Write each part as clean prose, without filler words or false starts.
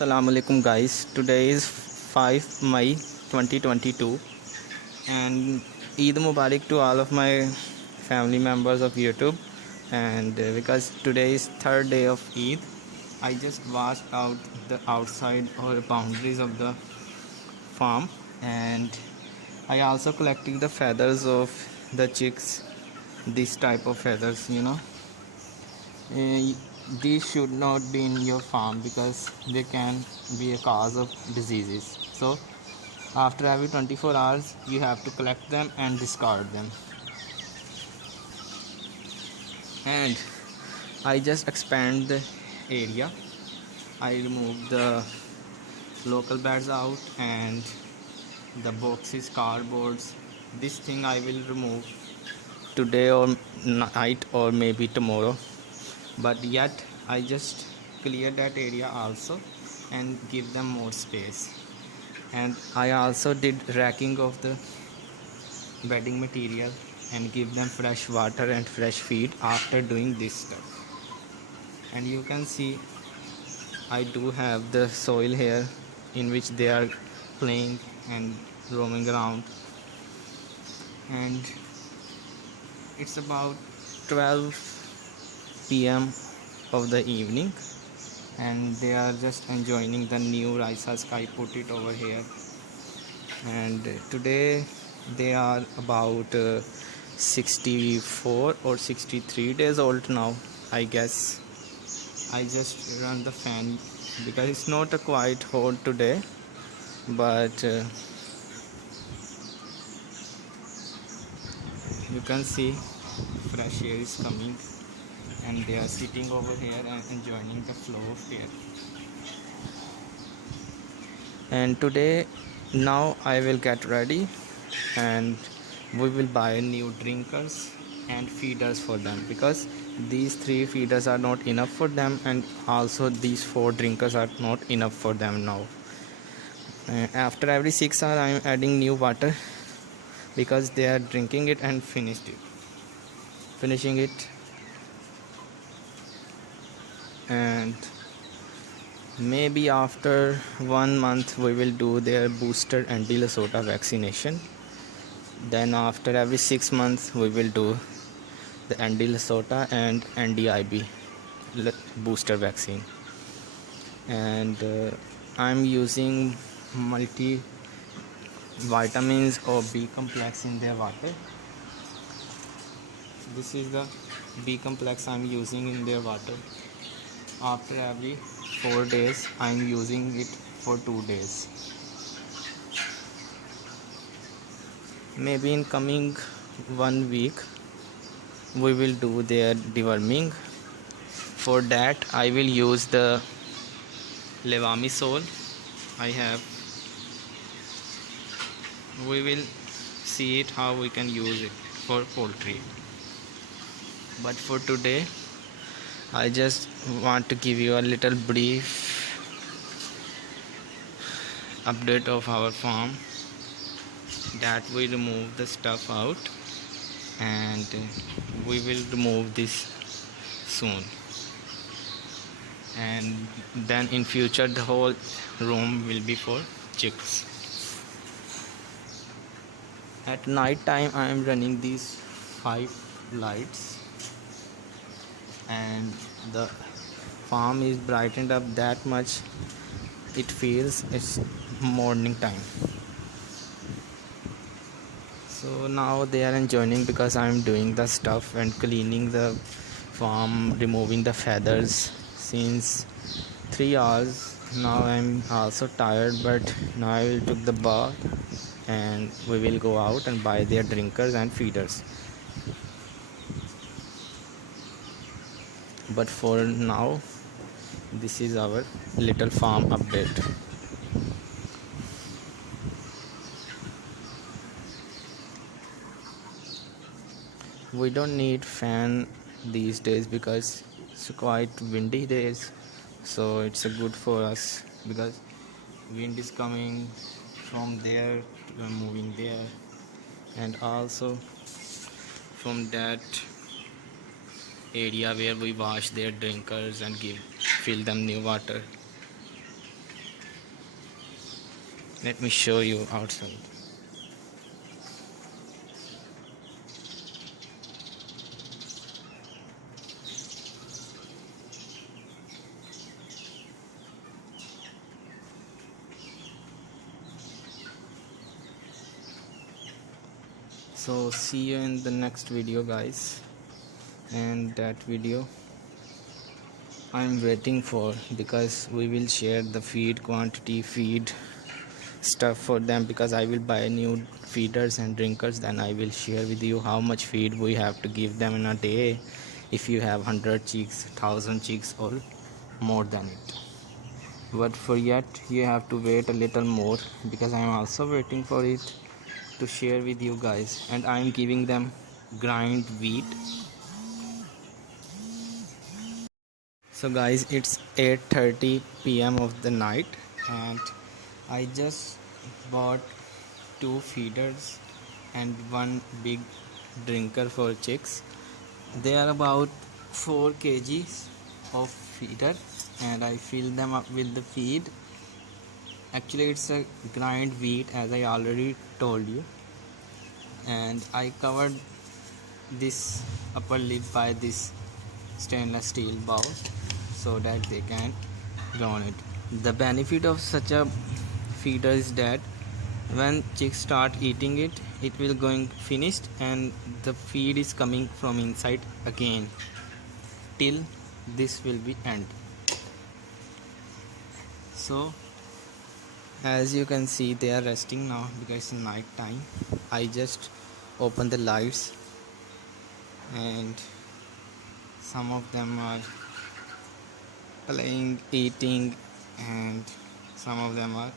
Assalamu alaikum guys. Today is 5 May 2022 and Eid Mubarak to all of my family members of YouTube. And because today is third day of Eid, I just washed out the outside or boundaries of the farm, and I also collected the feathers of the chicks. This type of feathers. Uh, these should not be in your farm because they can be a cause of diseases. So after every 24 hours you have to collect them and discard them. And I just expand the area. I remove the local beds out and the boxes, cardboards. This thing I will remove today or night or maybe tomorrow, but yet I just clear that area also and give them more space. And I also did racking of the bedding material and give them fresh water and fresh feed after doing this stuff. And you can see I do have the soil here in which they are playing and roaming around. And it's about 12 p.m. of the evening, and they are just enjoying the new rice husk. I put it over here, and today they are about 64 or 63 days old now, I guess. I just run the fan because it's not a quite hot today, but you can see fresh air is coming and they are sitting over here and enjoying the flow of air. And today now I will get ready and we will buy new drinkers and feeders for them, because these 3 feeders are not enough for them, and also these 4 drinkers are not enough for them now. After every 6 hours I am adding new water because they are drinking it and finishing it. And maybe after 1 month we will do their booster anti-Lesota vaccination. Then after every 6 months we will do the anti-Lesota and NDIB booster vaccine. And I'm using multi vitamins or B complex in their water. This is the B complex I'm using in their water. After every 4 days I'm using it for 2 days. Maybe in coming 1 week we will do their deworming. For that I will use the levamisole I have. We will see it how we can use it for poultry. But for today I just want to give you a little brief update of our farm, that we remove the stuff out and we will remove this soon, and then in future the whole room will be for chicks. At night time I am running these 5 lights and the farm is brightened up that much it feels it's morning time. So now they are enjoying because I'm doing the stuff and cleaning the farm, removing the feathers since 3 hours. Now I'm also tired, but now I will take the bath and we will go out and buy their drinkers and feeders. But for now this is our little farm update. We don't need fan these days because it's quite windy days, so it's a good for us because wind is coming from there to moving there, and also from that area where we wash their drinkers and fill them new water. Let me show you outside. So see you in the next video, guys. And that video I'm waiting for, because we will share the feed quantity, feed stuff for them, because I will buy new feeders and drinkers. Then I will share with you how much feed we have to give them in a day, if you have 100 chicks, 1000 chicks, or more than it. But for yet you have to wait a little more, because I am also waiting for it to share with you guys. And I am giving them grind wheat. So guys, it's 8:30 p.m. of the night, and I just bought two feeders and one big drinker for chicks. They are about 4 kgs of feeder, and I fill them up with the feed. Actually, it's a grind wheat, as I already told you, and I covered this upper lid by this stainless steel bowl so that they can go on it. The benefit of such a feeder is that when chicks start eating it, it will going finished, and the feed is coming from inside again till this will be end. So as you can see, they are resting now because it's night time. I just open the lights, and some of them are playing, eating, and some of them are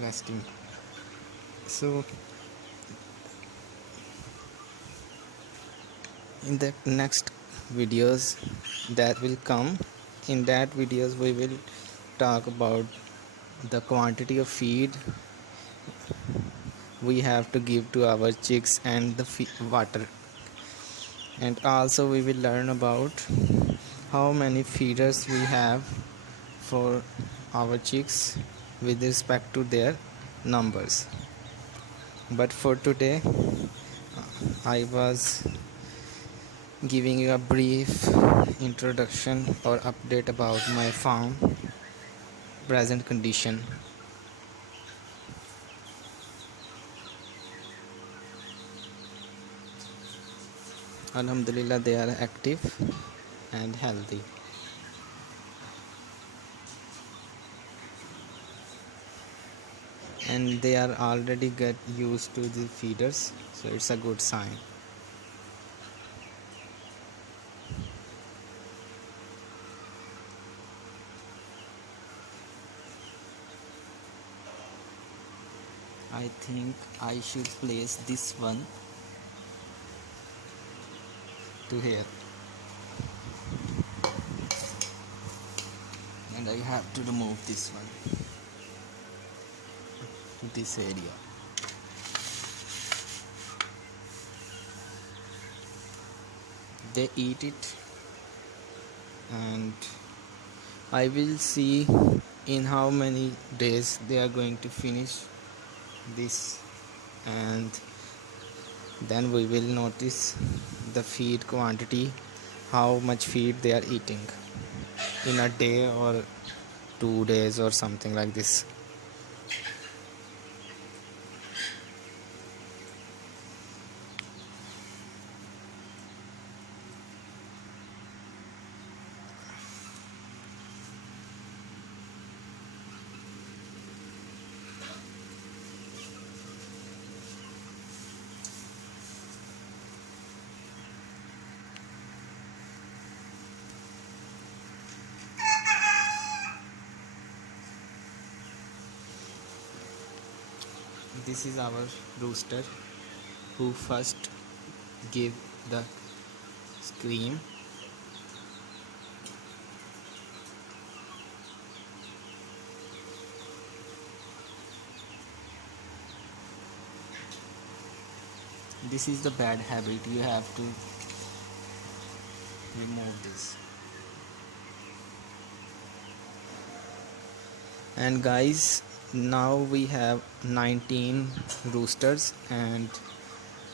resting. So in the next videos that will come, in that videos we will talk about the quantity of feed we have to give to our chicks and the water. And also we will learn about how many feeders we have for our chicks with respect to their numbers. But for today, I was giving you a brief introduction or update about my farm present condition. Alhamdulillah, they are active and healthy. And they are already get used to the feeders, so it's a good sign. I think I should place this one to here, and I have to remove this one to this area. They eat it, and I will see in how many days they are going to finish this, and then we will notice the feed quantity, how much feed they are eating in a day or 2 days or something like this. This is our rooster who first gave the scream. This is the bad habit, you have to remove this. And guys, Now we have 19 roosters and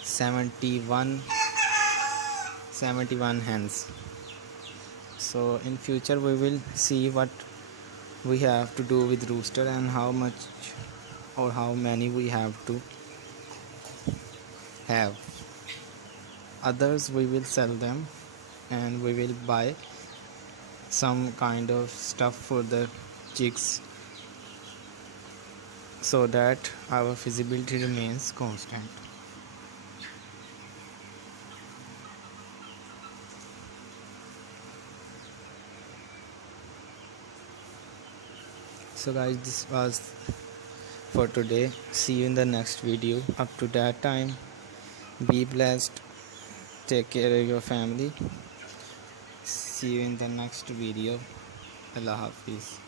71 hens. So in future we will see what we have to do with rooster and how much or how many we have to have. Others we will sell them and we will buy some kind of stuff for the chicks so that our feasibility remains constant. So guys, this was for today. See you in the next video. Up to that time, be blessed, take care of your family. See you in the next video. Allah Hafiz.